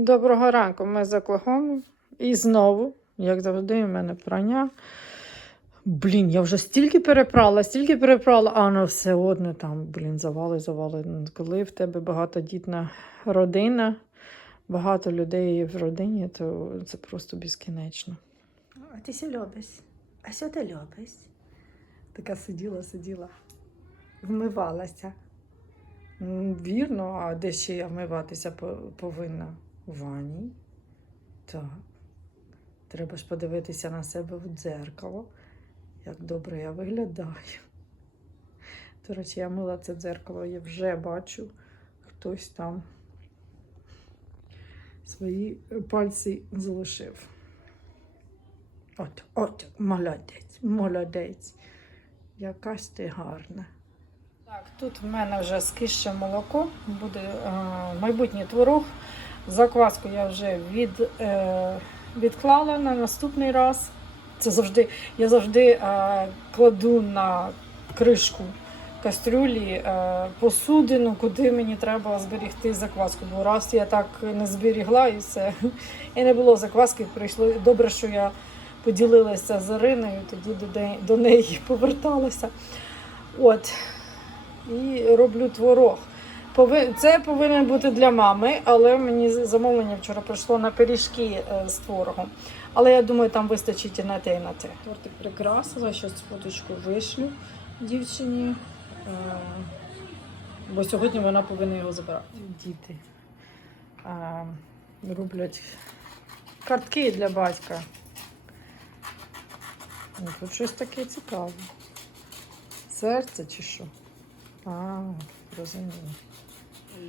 Доброго ранку, ми з Оклахоми. І знову, як завжди, у мене прання. Блін, я вже стільки перепрала, стільки перепрала, а воно все одно там, блін, завали, завали. Ну, Коли в тебе багатодітна родина, багато людей в родині, то це просто безкінечно. А ти що любиш? А що ти любиш? Така сиділа, сиділа, вмивалася. Вірно, а де ще я вмиватися повинна? У ванні. Так. Треба ж подивитися на себе в дзеркало, як добре я виглядаю. До речі, я мила це дзеркало, я вже бачу, хтось там свої пальці залишив. От, от, молодець, молодець. Якась ти гарна. Так, тут в мене вже скище молоко, буде е, майбутній творог. Закваску я вже від, е, відклала на наступний раз. Це завжди, я завжди е, кладу на кришку кастрюлі е, посудину, куди мені треба зберігти закваску. Бо раз я так не зберігла і все. І не було закваски, прийшло. Добре, що я поділилася з Іриною, тоді до, до неї поверталася. От. І роблю творог. Це повинен бути для мами, але мені замовлення вчора прийшло на пиріжки е, з творогом. Але я думаю, там вистачить і на те, і на те. Тортик прикрасила, щось фоточку вишлю дівчині, е, бо сьогодні вона повинна його забирати. Діти роблять картки для батька. Ну, Тут щось таке цікаве. Серце чи що? А, розумію.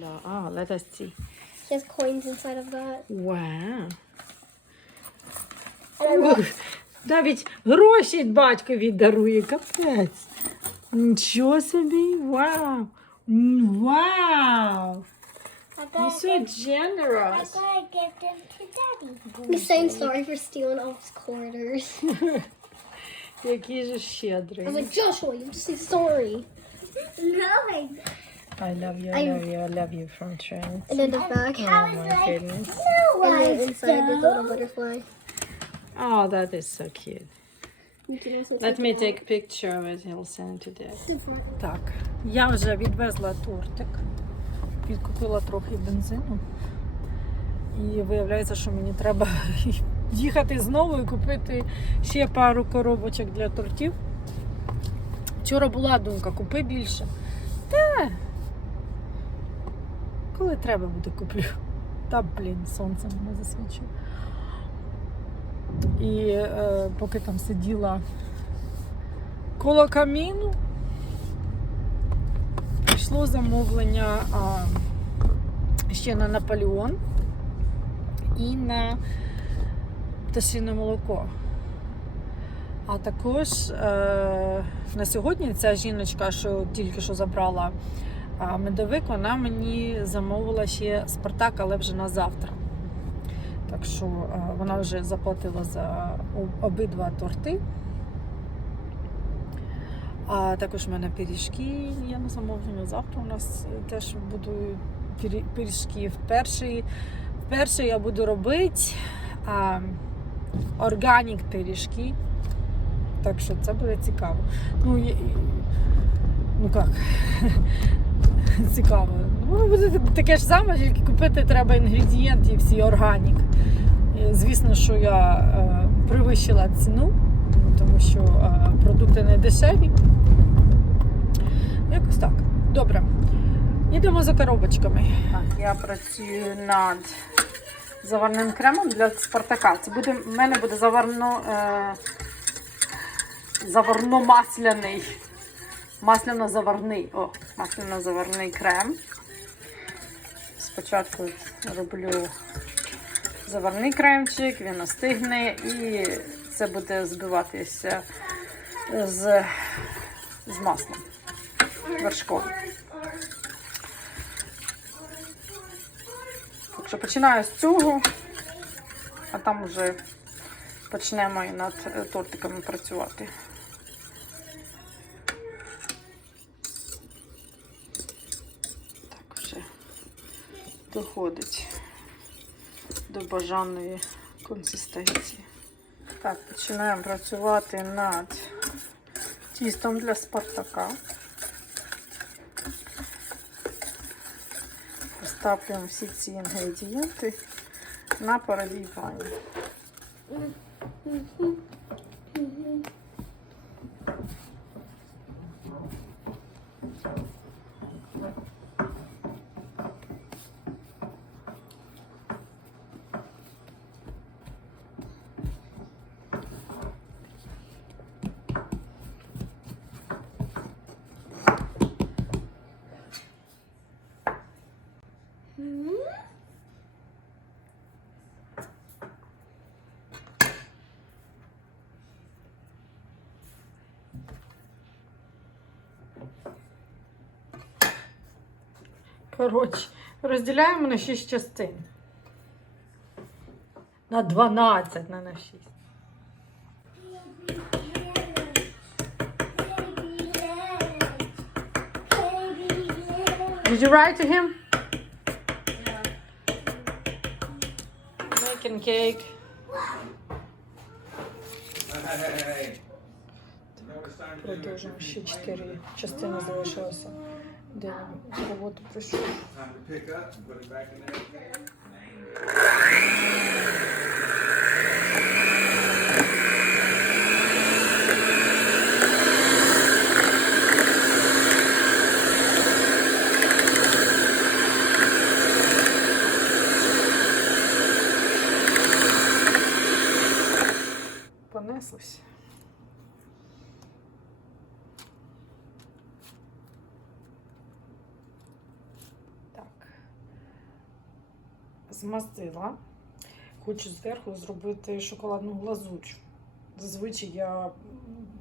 Ля- А, let us see. She has coins inside of that. Wow. And I love Навіть гроші батькові дарує, капець. Нічого собі, вау. М, Вау. I You're gotta, so give, generous. I gotta give them to Daddy. He's saying sorry for stealing all his quarters. Який же щедрий. I was like, Joshua, you just say sorry. No, I, I love you, I love you, I love you from Trent. and then the back. Oh my like, goodness. No, and then inside the little butterfly. Oh, that is so cute. Let me take picture of it, I'll send to Dad. Так, я вже відвезла тортик, підкупила трохи бензину. І виявляється, що мені треба їхати знову і купити ще пару коробочок для тортів. Вчора була думка, купи більше. Та, коли треба буде, куплю. Та, блін, сонце мене засвічує. І е, поки там сиділа коло каміну, прийшло замовлення а, ще на Наполеон і на пташине молоко. А також е, на сьогодні ця жіночка, що тільки що забрала а, медовик, вона мені замовила ще Спартак, але вже на завтра. Так що е, вона вже заплатила за обидва торти. А також в мене пиріжки є на замовлення. Завтра у нас е, теж пирі- пиріжки. Вперше, вперше я буду робити органік пиріжки. Так що це буде цікаво. Ну, ну як? Цікаво. Ну, воно буде таке ж саме, тільки купити треба інгредієнти і всі органік. І, звісно, що я е, привищила ціну, тому що е, продукти не дешеві. Якось так. Добре. Йдемо за коробочками. Так, я працюю над заварним кремом для Спартака. Це буде, в мене буде заварно, е, заварно-масляний. Масляно-заварний. О, масляно-заварний крем. Спочатку роблю заварний кремчик, він остигне і це буде збиватися з, з маслом вершковим. Так що починаю з цього, а там вже почнемо і над тортиками працювати. Так вже доходить. до бажаної консистенції. Так, починаємо працювати над тістом для спартака. Розтаплюємо всі ці інгредієнти на паровій ванні. Коротше, розділяємо на 6 частин. На 12, не на 6. Did you write to him? Making cake. Продовжуємо ще 4 частини залишилося. Де з роботи прийшов. Time to pick up and put it back in there. Понеслось. Так. Змастила. Хочу зверху зробити шоколадну глазуч. Зазвичай я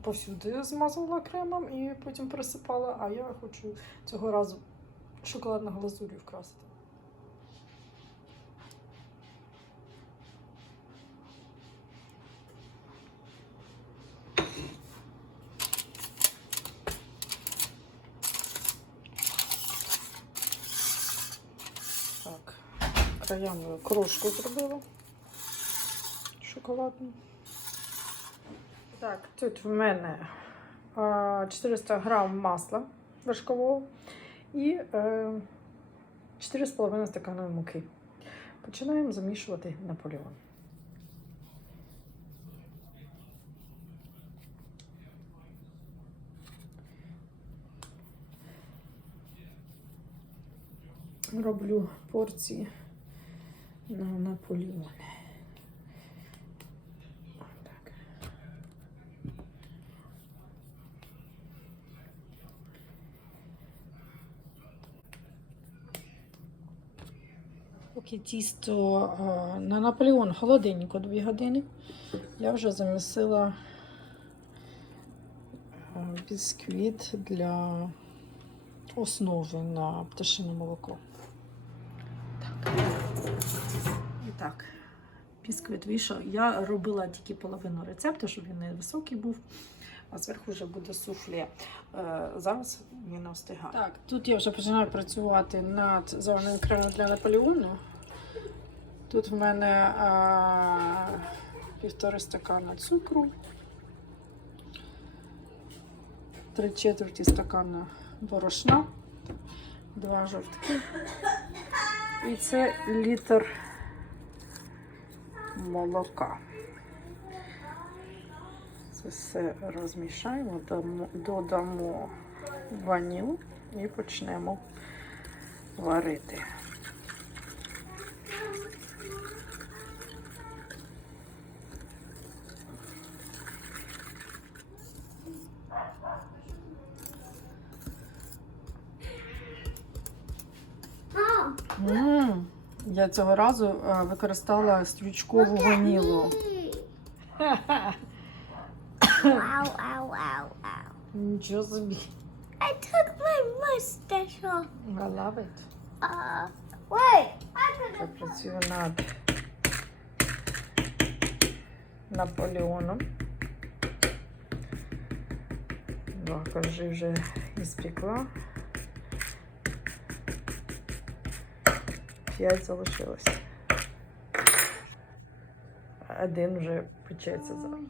повсюди змазувала кремом і потім присипала, а я хочу цього разу шоколадну глазур'ю вкрасити. Так, краями крошку зробила шоколадну. Так, тут в мене 400 грам масла вершкового і е, 4,5 стакана муки. Починаємо замішувати наполеон. Роблю порції на наполеон. Так. Поки тісто е, на Наполеон холодильнику 2 години, я вже замісила е, бісквіт для основи на пташине молоко. Так. І так, бісквіт вийшов. Я робила тільки половину рецепту, щоб він не високий був, а зверху вже буде суфле. Зараз він встигає. Так, тут я вже починаю працювати над зеленим кремом для Наполеону. Тут в мене а, півтори стакана цукру, три четверті стакана борошна, два жовтки. І це літр молока. Це все розмішаємо, додамо ваніль і почнемо варити. Я цього разу е, використала стрічкову ванілу. ow, ow, ow, ow. Нічого собі. I took my mustache off. I love it. Uh, wait. I Я took над Наполеоном. Два коржі вже іспекла. П'ять залишилось. один вже печеться зараз.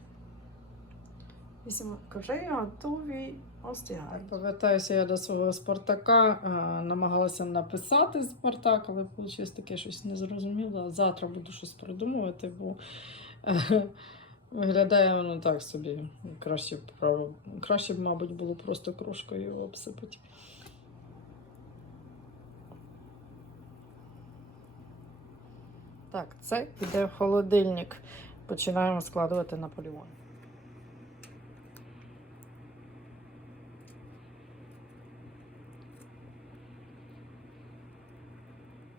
Вісім вже готові остигають. Повертаюся я до свого Спартака. е, Намагалася написати Спартак, але вийшло таке щось незрозуміле. Завтра буду щось придумувати, бо е, виглядає воно так собі. Краще б, краще б, мабуть, було просто крошкою обсипати. Так, це йде в холодильник. Починаємо складувати Наполеон.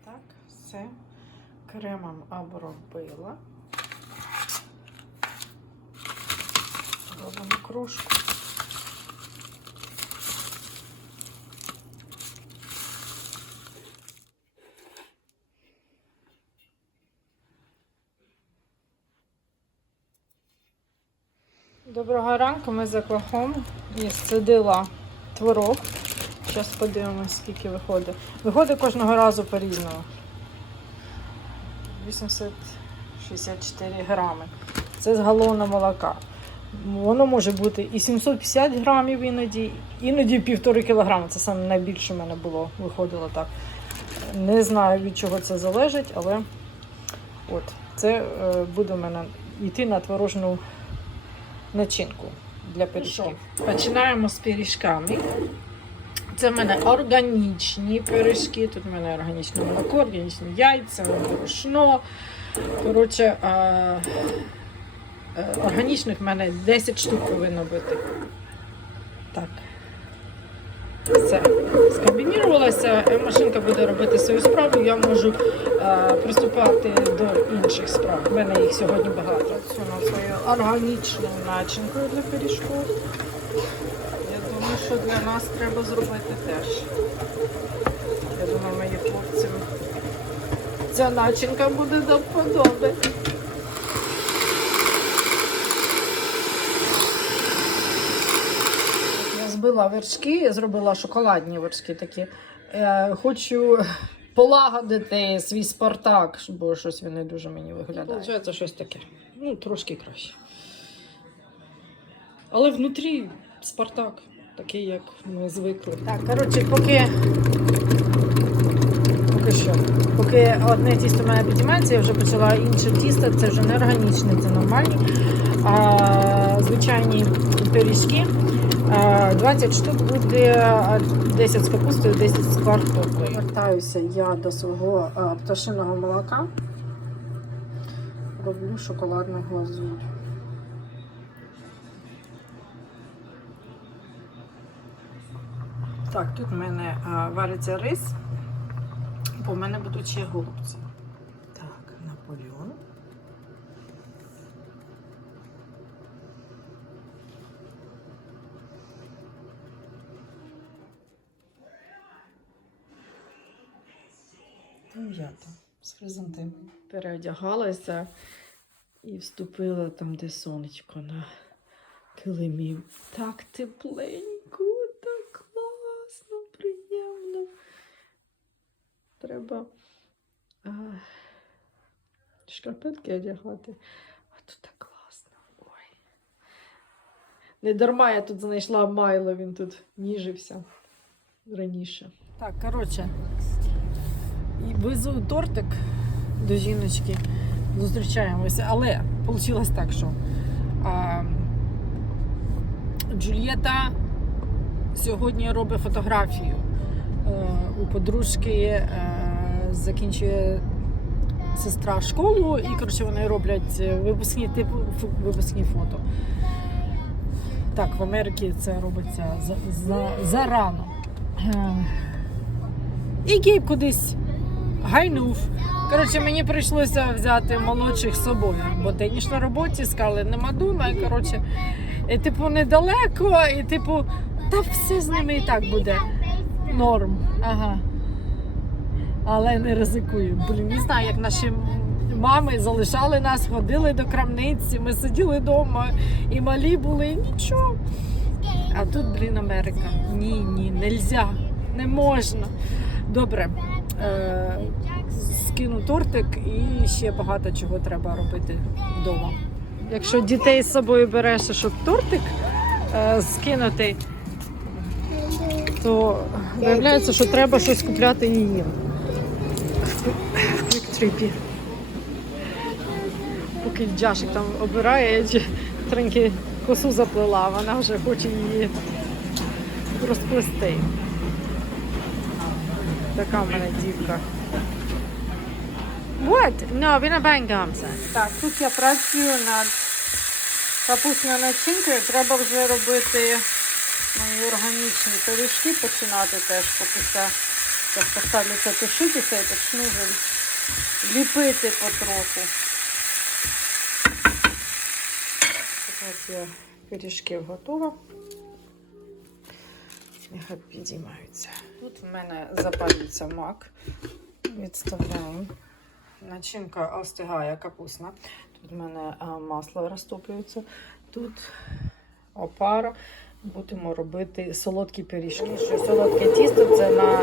Так, все кремом обробила. Робимо кружку. Доброго ранку, ми за квахом. І сцедила творог. Зараз подивимось, скільки виходить. Виходить кожного разу по-різному. 864 грами. Це з галона молока. Воно може бути і 750 грамів іноді, іноді півтори кілограми. Це саме найбільше в мене було, виходило так. Не знаю від чого це залежить, але от це е, буде в мене йти на творожну начинку для пиріжків. Починаємо з пиріжками. Це в мене органічні пиріжки. Тут в мене органічне молоко, органічні яйця, борошно. Коротше, е, органічних в мене 10 штук повинно бути. Так. Все. Скомбінірувалася, е, машинка буде робити свою справу, я можу е, приступати до інших справ. У мене їх сьогодні багато. Цю свою органічну начинку для пиріжку. Я думаю, що для нас треба зробити теж. Я думаю, моїм хлопцям ця начинка буде до вподоби. Я вершки, зробила шоколадні вершки такі. Е, хочу полагодити свій Спартак, бо щось він не дуже мені виглядає. Получається щось таке. Ну, трошки краще. Але внутрі Спартак, такий, як ми звикли. Так, коротше, поки. Поки що. Поки одне тісто мене підіймається, я вже почала інше тісто, це вже не органічне, це нормальні. А, звичайні пиріжки. А, 20 штук буде 10 з капустою, 10 з картоплею. Вертаюся я до свого пташиного молока. Роблю шоколадну глазурь. Так, тут в мене вариться рис, бо в мене будуть ще голубці. Там з хризантемою переодягалася і вступила там, де сонечко на килимі. Так тепленько, так класно, приємно. Треба а, шкарпетки одягати. А тут так класно. Ой. Не дарма я тут знайшла Майло, він тут ніжився раніше. Так, коротше, везу тортик до жіночки, зустрічаємося. Але вийшло так, що а, Джульєта сьогодні робить фотографію. Е, у подружки е, закінчує сестра школу, і коротше вони роблять випускні типу випускні фото. Так, в Америці це робиться за, за, зарано. Е, І Гейб кудись гайнув. Коротше, мені прийшлося взяти молодших з собою, бо теніш на роботі сказали, нема дома. Коротше, і, типу, недалеко, і типу, та все з ними і так буде. Норм. Ага. Але не ризикую. Блін, не знаю, як наші мами залишали нас, ходили до крамниці, ми сиділи вдома і малі були, і нічого. А тут, блін, Америка. Ні, ні, нельзя, не можна. Добре. Е, скину тортик і ще багато чого треба робити вдома. Якщо дітей з собою береш, щоб тортик е, скинути, то виявляється, що треба щось купляти і їм. В. Поки Джашик там обирає, я треньки косу заплела, вона вже хоче її розплести. Така в мене дівка. What? No, він бенгамса. Так, тут я працюю над капусною начинкою. Треба вже робити мої органічні пиріжки, починати теж, поки це поставлю це тушитися і почну вже ліпити потроху. Ось я пиріжків готова. Нехай підіймаються. Тут в мене запалюється мак. Відставляємо. Начинка остигає капусна. Тут в мене масло розтоплюється. Тут опара. Будемо робити солодкі пиріжки. Що солодке тісто це на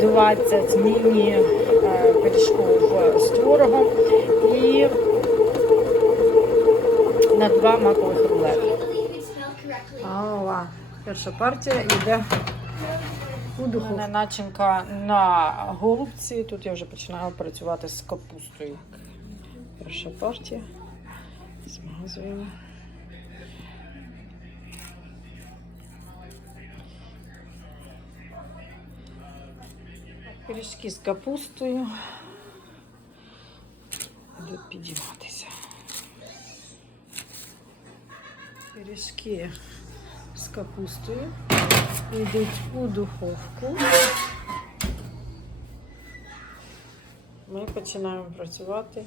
20 міні е, пиріжків з творогом і на два макових рулети. Перша партія йде у духовку. мене начинка на голубці. Тут я вже починаю працювати з капустою. Перша партія. Змазуємо. Пиріжки з капустою. Будуть підійматися. Пиріжки з капустою йдуть у духовку. Ми починаємо працювати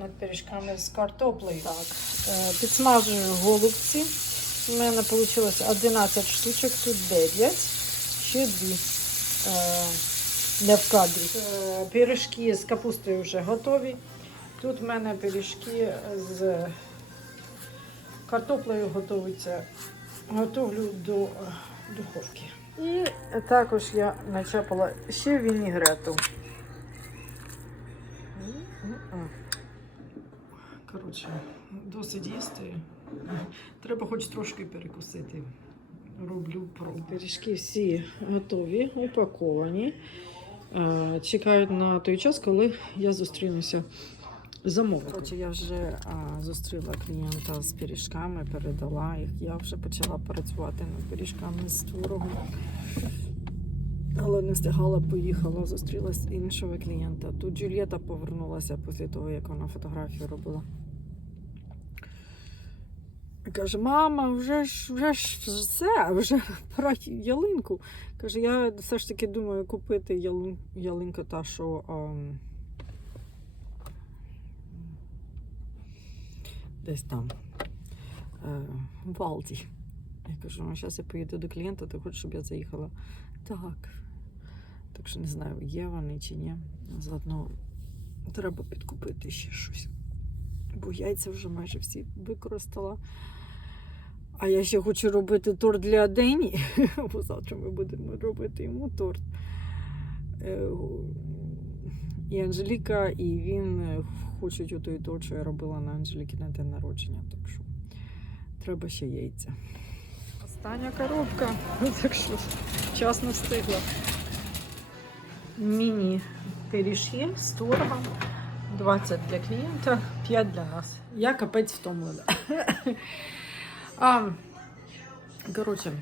над пиріжками з картоплею. Так, е, підсмажую голубці. У мене вийшло 11 штучок, тут 9, ще 2 не в кадрі. Е, Пиріжки з капустою вже готові. Тут в мене пиріжки з картоплею готується, готовлю до е, духовки. І також я начепала ще вінігрету. Коротше, досить їсти. Треба хоч трошки перекусити. Роблю пробу. Пиріжки всі готові, упаковані. Е, Чекають на той час, коли я зустрінуся з замовником. Коротше, я вже а, зустріла клієнта з пиріжками, передала їх. Я вже почала працювати над пиріжками з творогом. Але не встигала, поїхала, зустрілась іншого клієнта. Тут Джульєта повернулася після того, як вона фотографію робила. Каже, мама, вже ж вже ж все, вже пора ялинку. Каже, я все ж таки думаю купити ялин, ялинку та, що ам, десь там е, в Алді. Я кажу, ну зараз я поїду до клієнта, ти хочеш, щоб я заїхала? Так. Так що не знаю, є вони чи ні. Заодно треба підкупити ще щось. Бо яйця вже майже всі використала. А я ще хочу робити торт для Дені, бо завтра ми будемо робити йому торт. Е, І Анжеліка, і він е, хочуть у той торт, що я робила на Анжеліки на день народження. Так що треба ще яйця. Остання коробка, так що вчасно встигла. Міні пиріжки з творогом. 20 для клієнта, 5 для нас. Я капець втомлена. а, коротше,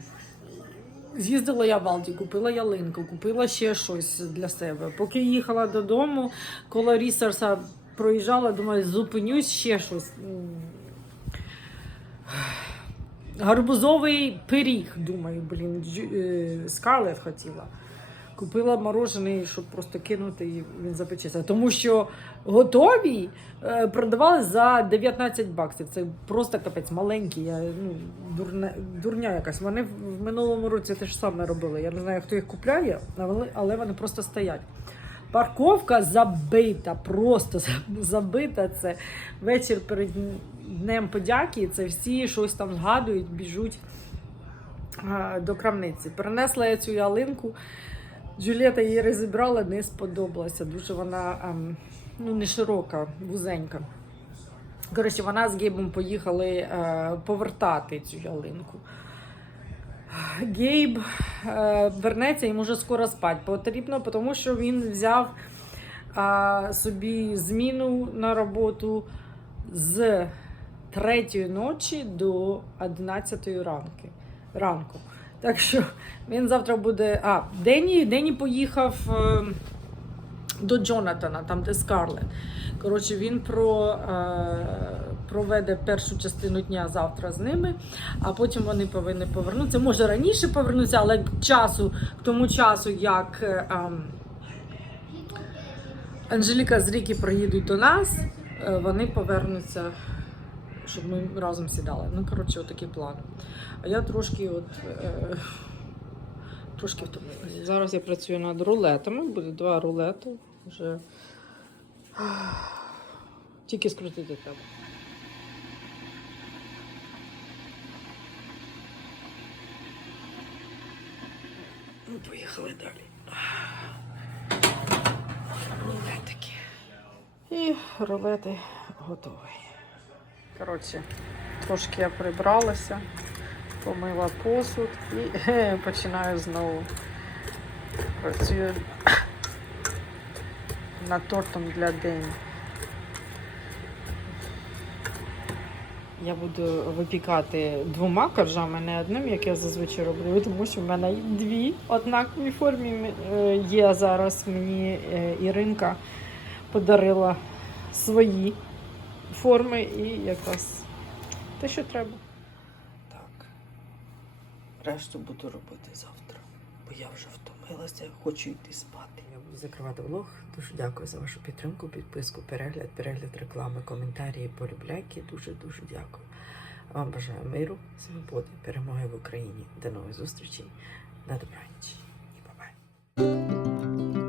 з'їздила я в Алді, купила ялинку, купила ще щось для себе. Поки їхала додому, коло Рісерса проїжджала, думаю, зупинюсь ще щось. Гарбузовий пиріг, думаю, блін, е, Скарлет хотіла. Купила морожений, щоб просто кинути і він запечеться. Тому що готові е, продавали за 19 баксів. Це просто капець маленькі. Я, ну, дурне, дурня якась. Вони в минулому році те ж саме робили. Я не знаю, хто їх купляє, але вони просто стоять. Парковка забита, просто забита. Це вечір перед Днем подяки. Це всі щось там згадують, біжуть до крамниці. Принесла я цю ялинку. Джулієта її розібрала, не сподобалася. Дуже вона ем, ну, не широка, вузенька. Коротше, вона з Гейбом поїхали е, повертати цю ялинку. Гейб е, вернеться, йому вже скоро спати потрібно, тому що він взяв е, собі зміну на роботу з 3 ночі до 11 ранки, ранку. Так що він завтра буде. А, Дені, Дені поїхав е, до Джонатана, там де Скарлет. Коротше, він про, проведе першу частину дня завтра з ними, а потім вони повинні повернутися. Може раніше повернутися, але к часу, к тому часу, як е, Анжеліка з Рікі приїдуть до нас, е, вони повернуться, щоб ми разом сідали. Ну, коротше, отакий план. А я трошки от. Е, трошки втомилася. Зараз я працюю над рулетами, буде два рулети. Вже тільки скрутити треба. Ну, поїхали далі. Рулетики. І рулети готові. Коротше, трошки я прибралася, помила посуд і починаю знову. Працюю над тортом для Дені. Я буду випікати двома коржами, не одним, як я зазвичай роблю, тому що в мене дві однакові формі е, є зараз. Мені е, Іринка подарила свої форми і якраз те, що треба. Так. Решту буду робити завтра, бо я вже втомилася, хочу йти спати. Я буду закривати влог. Дуже дякую за вашу підтримку, підписку, перегляд, перегляд реклами, коментарі, полюбляки. Дуже-дуже дякую. Вам бажаю миру, свободи, перемоги в Україні. До нових зустрічей. На добраніч і па-па.